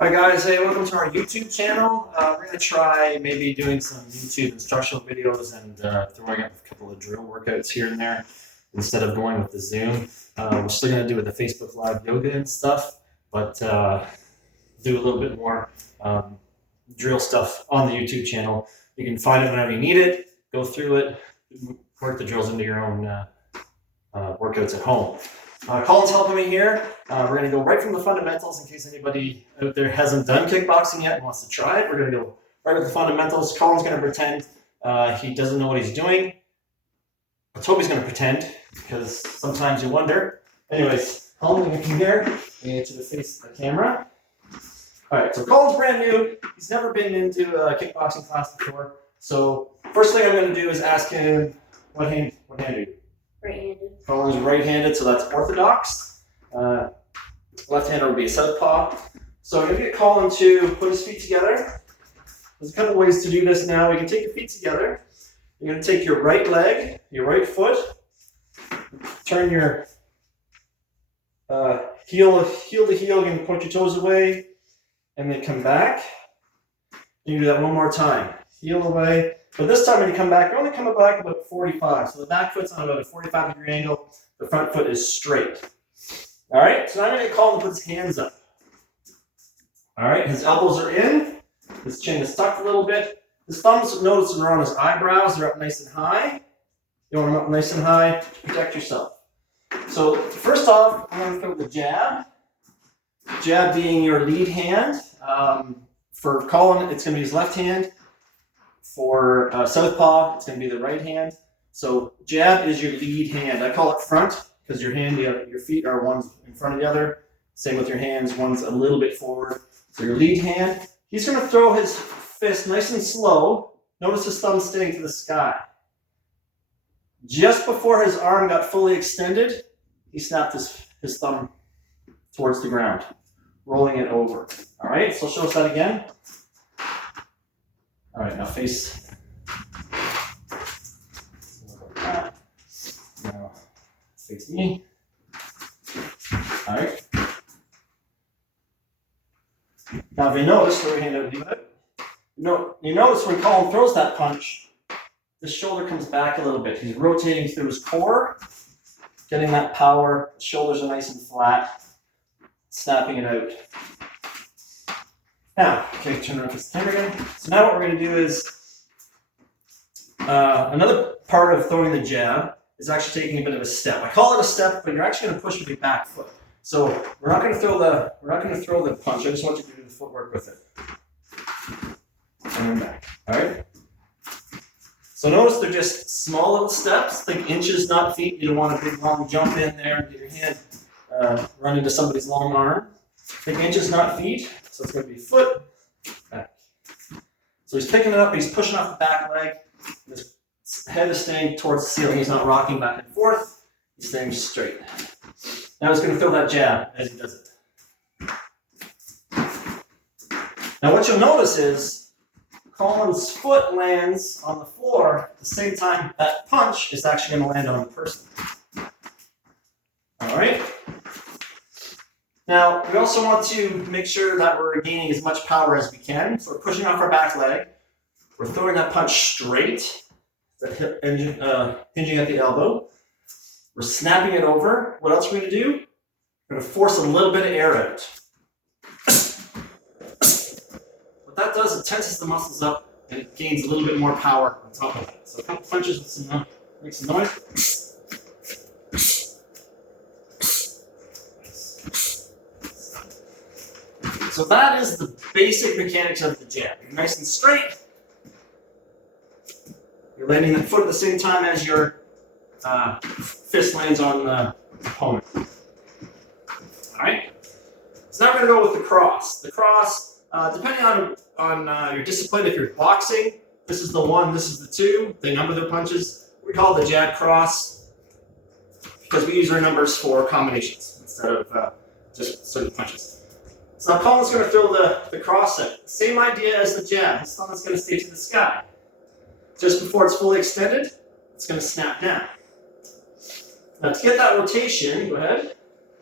Hi guys, hey, welcome to our YouTube channel. We're going to try maybe doing some YouTube instructional videos and throwing up a couple of drill workouts here and there instead of going with the Zoom. We're still going to do with the Facebook Live yoga and stuff, but do a little bit more drill stuff on the YouTube channel. You can find it whenever you need it, go through it, work the drills into your own workouts at home. Colin's helping me here. We're going to go right from the fundamentals in case anybody out there hasn't done kickboxing yet and wants to try it. We're going to go right with the fundamentals. Colin's going to pretend he doesn't know what he's doing. Let's hope he's going to pretend because sometimes you wonder. Anyways, Colin, you can come here. We get you to face the camera. All right, so Colin's brand new. He's never been into a kickboxing class before. So first thing I'm going to do is ask him what hand are you? Right-handed. Colin's right-handed, so that's orthodox. Left-hander would be a southpaw. So I'm going to get Colin to put his feet together. There's a couple ways to do this now. You can take your feet together. You're going to take your right leg, your right foot, turn your heel to heel. You're going to point your toes away, and then come back. You can do that one more time. Heel away. But this time when you come back, you're only coming back about 45. So the back foot's on about a 45-degree angle. The front foot is straight. All right, so now I'm going to get Colin to put his hands up. All right, his elbows are in. His chin is tucked a little bit. His thumbs, notice, are on his eyebrows. They're up nice and high. You want them up nice and high to protect yourself. So first off, I'm going to throw the jab. Jab being your lead hand. For Colin, it's going to be his left hand. For southpaw, it's going to be the right hand. So jab is your lead hand. I call it front because your feet are one's in front of the other. Same with your hands, one's a little bit forward. So your lead hand. He's going to throw his fist nice and slow. Notice his thumb staying to the sky. Just before his arm got fully extended, he snapped his thumb towards the ground, rolling it over. All right, so show us that again. All right, now face. Now face me. All right. Now, if you notice, throw your hand out, leave it. You notice when Colin throws that punch, the shoulder comes back a little bit. He's rotating through his core, getting that power. The shoulders are nice and flat, snapping it out. Now, okay, turn around this camera again. So now what we're going to do is, another part of throwing the jab is actually taking a bit of a step. I call it a step, but you're actually going to push with your back foot. So we're not going to throw the punch. I just want you to do the footwork with it. And then back. All right. So notice they're just small little steps, think inches, not feet. You don't want a big long jump in there and get your hand run into somebody's long arm. Think inches, not feet. So it's going to be foot, back. So he's picking it up, he's pushing off the back leg. His head is staying towards the ceiling. He's not rocking back and forth. He's staying straight. Now he's going to throw that jab as he does it. Now what you'll notice is Colin's foot lands on the floor at the same time that punch is actually going to land on the person. All right? Now, we also want to make sure that we're gaining as much power as we can. So we're pushing off our back leg. We're throwing that punch straight, hinging at the elbow. We're snapping it over. What else are we going to do? We're going to force a little bit of air out. What that does, it tenses the muscles up, and it gains a little bit more power on top of it. So a couple punches with some make some noise. So that is the basic mechanics of the jab. You're nice and straight. You're landing the foot at the same time as your fist lands on the opponent. All right. So now we're going to go with the cross. The cross, depending on your discipline, if you're boxing, this is the 1, this is the 2. They number their punches. We call it the jab cross because we use our numbers for combinations instead of just certain punches. So now Colin's going to throw the cross set. Same idea as the jab. His thumb is going to stay to the sky. Just before it's fully extended, it's going to snap down. Now to get that rotation, go ahead.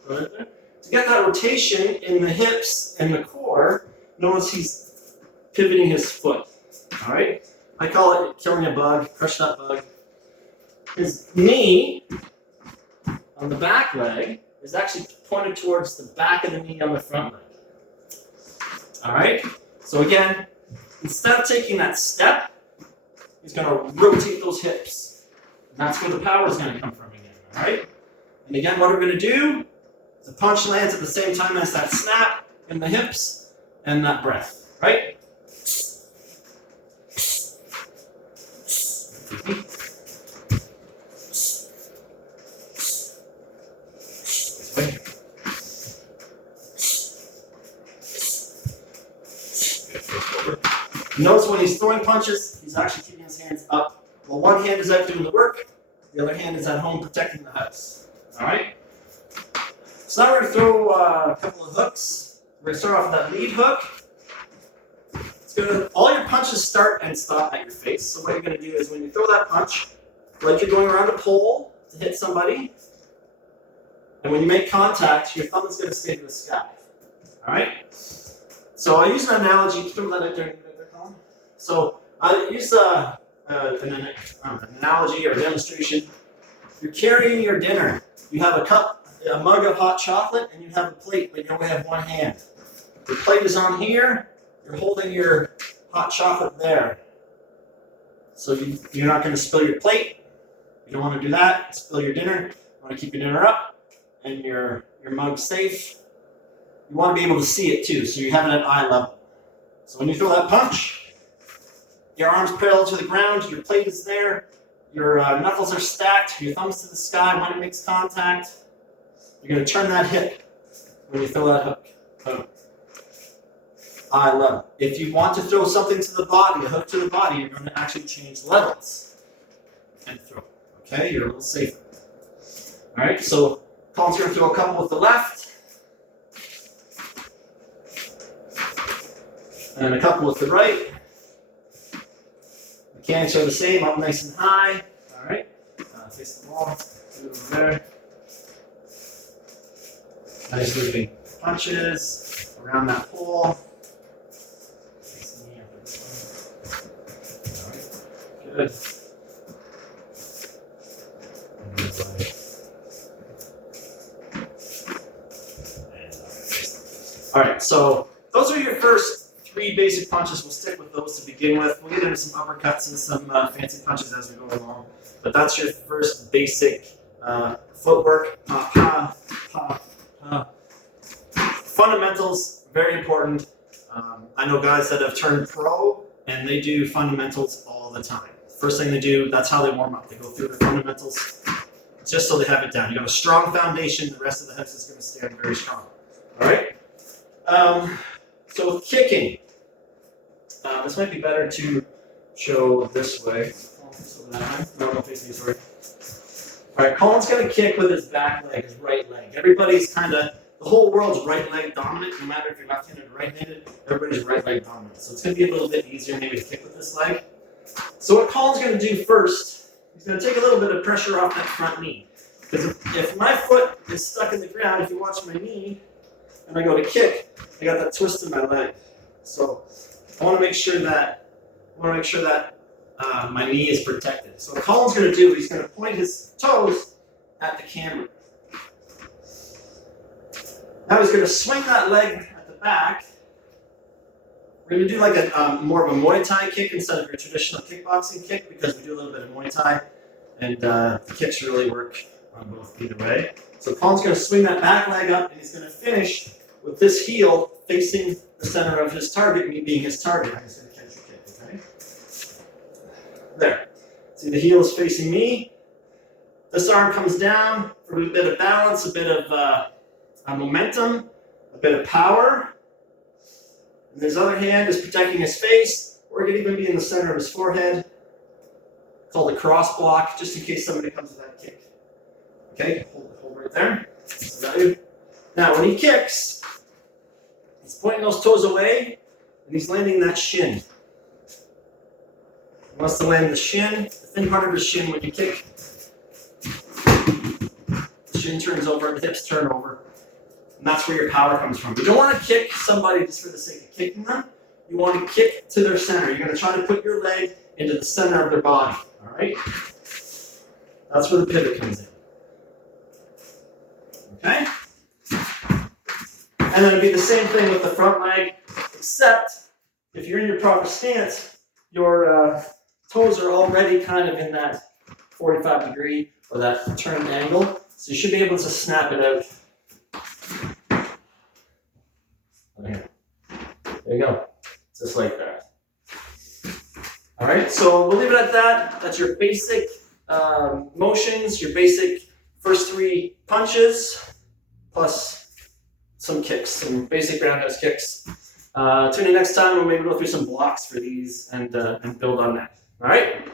To to get that rotation in the hips and the core, notice he's pivoting his foot. All right? I call it killing a bug, crush that bug. His knee on the back leg is actually pointed towards the back of the knee on the front leg. All right? So again, instead of taking that step, he's going to rotate those hips. And that's where the power is going to come from again. All right? And again, what we're going to do, the punch lands at the same time as that snap in the hips and that breath. Right? Notice when he's throwing punches, he's actually keeping his hands up. Well, one hand is out doing the work, the other hand is at home protecting the house. All right? So now we're going to throw a couple of hooks. We're going to start off with that lead hook. All your punches start and stop at your face. So what you're going to do is when you throw that punch, like you're going around a pole to hit somebody, and when you make contact, your thumb is going to stay to the sky. All right? So I use an analogy. Throw that out there. So I use an analogy or a demonstration. You're carrying your dinner. You have a cup, a mug of hot chocolate, and you have a plate, but you only have one hand. The plate is on here. You're holding your hot chocolate there. So you're not going to spill your plate. You don't want to do that. Spill your dinner. You want to keep your dinner up and your mug safe. You want to be able to see it too, so you have it at eye level. So when you throw that punch, your arms parallel to the ground, your plate is there, your knuckles are stacked, your thumbs to the sky when it makes contact. You're going to turn that hip when you throw that hook. Boom. Eye level. If you want to throw something to the body, a hook to the body, you're going to actually change levels and throw. Okay, you're a little safer. All right, so Colin's going to throw a couple with the left, and a couple with the right. Mechanics are the same, up nice and high. All right, face the wall, do it over there. Nice looping punches around that pole. All right, good. All right, so those are your first 3 basic punches. We'll stick with those to begin with. We'll get into some uppercuts and some fancy punches as we go along. But that's your first basic footwork. Fundamentals, very important. I know guys that have turned pro and they do fundamentals all the time. First thing they do, that's how they warm up. They go through the fundamentals just so they have it down. You got a strong foundation, the rest of the hips is going to stand very strong. All right? So with kicking, this might be better to show this way. No, facing this way. All right, Colin's going to kick with his back leg, his right leg. Everybody's kind of, the whole world's right leg dominant. No matter if you're left-handed or right-handed, everybody's right leg dominant. So it's going to be a little bit easier maybe to kick with this leg. So what Colin's going to do first, he's going to take a little bit of pressure off that front knee. Because if my foot is stuck in the ground, if you watch my knee, and I go to kick, I got that twist in my leg. So I want to make sure that my knee is protected. So what Colin's going to do, he's going to point his toes at the camera. Now he's going to swing that leg at the back. We're going to do like a more of a Muay Thai kick instead of your traditional kickboxing kick because we do a little bit of Muay Thai, and the kicks really work on both either way. So Colin's going to swing that back leg up, and he's going to finish with this heel facing the center of his target, me being his target. I'm just going to catch the kick, okay? There. See, the heel is facing me. This arm comes down for a bit of balance, a bit of momentum, a bit of power. And his other hand is protecting his face, or it could even be in the center of his forehead. Called a cross block, just in case somebody comes with that kick. Okay, hold right there. Now, when he kicks, he's pointing those toes away, and he's landing that shin. He wants to land the shin, the thin part of his shin when you kick. The shin turns over, the hips turn over. And that's where your power comes from. You don't want to kick somebody just for the sake of kicking them. You want to kick to their center. You're going to try to put your leg into the center of their body. All right? That's where the pivot comes in. Okay? And then it'd be the same thing with the front leg, except if you're in your proper stance, your toes are already kind of in that 45-degree or that turned angle. So you should be able to snap it out. There you go. Just like that. All right, so we'll leave it at that. That's your basic motions, your basic first 3 punches, plus some kicks, some basic roundhouse kicks. Tune in next time, we'll maybe go through some blocks for these and build on that. All right?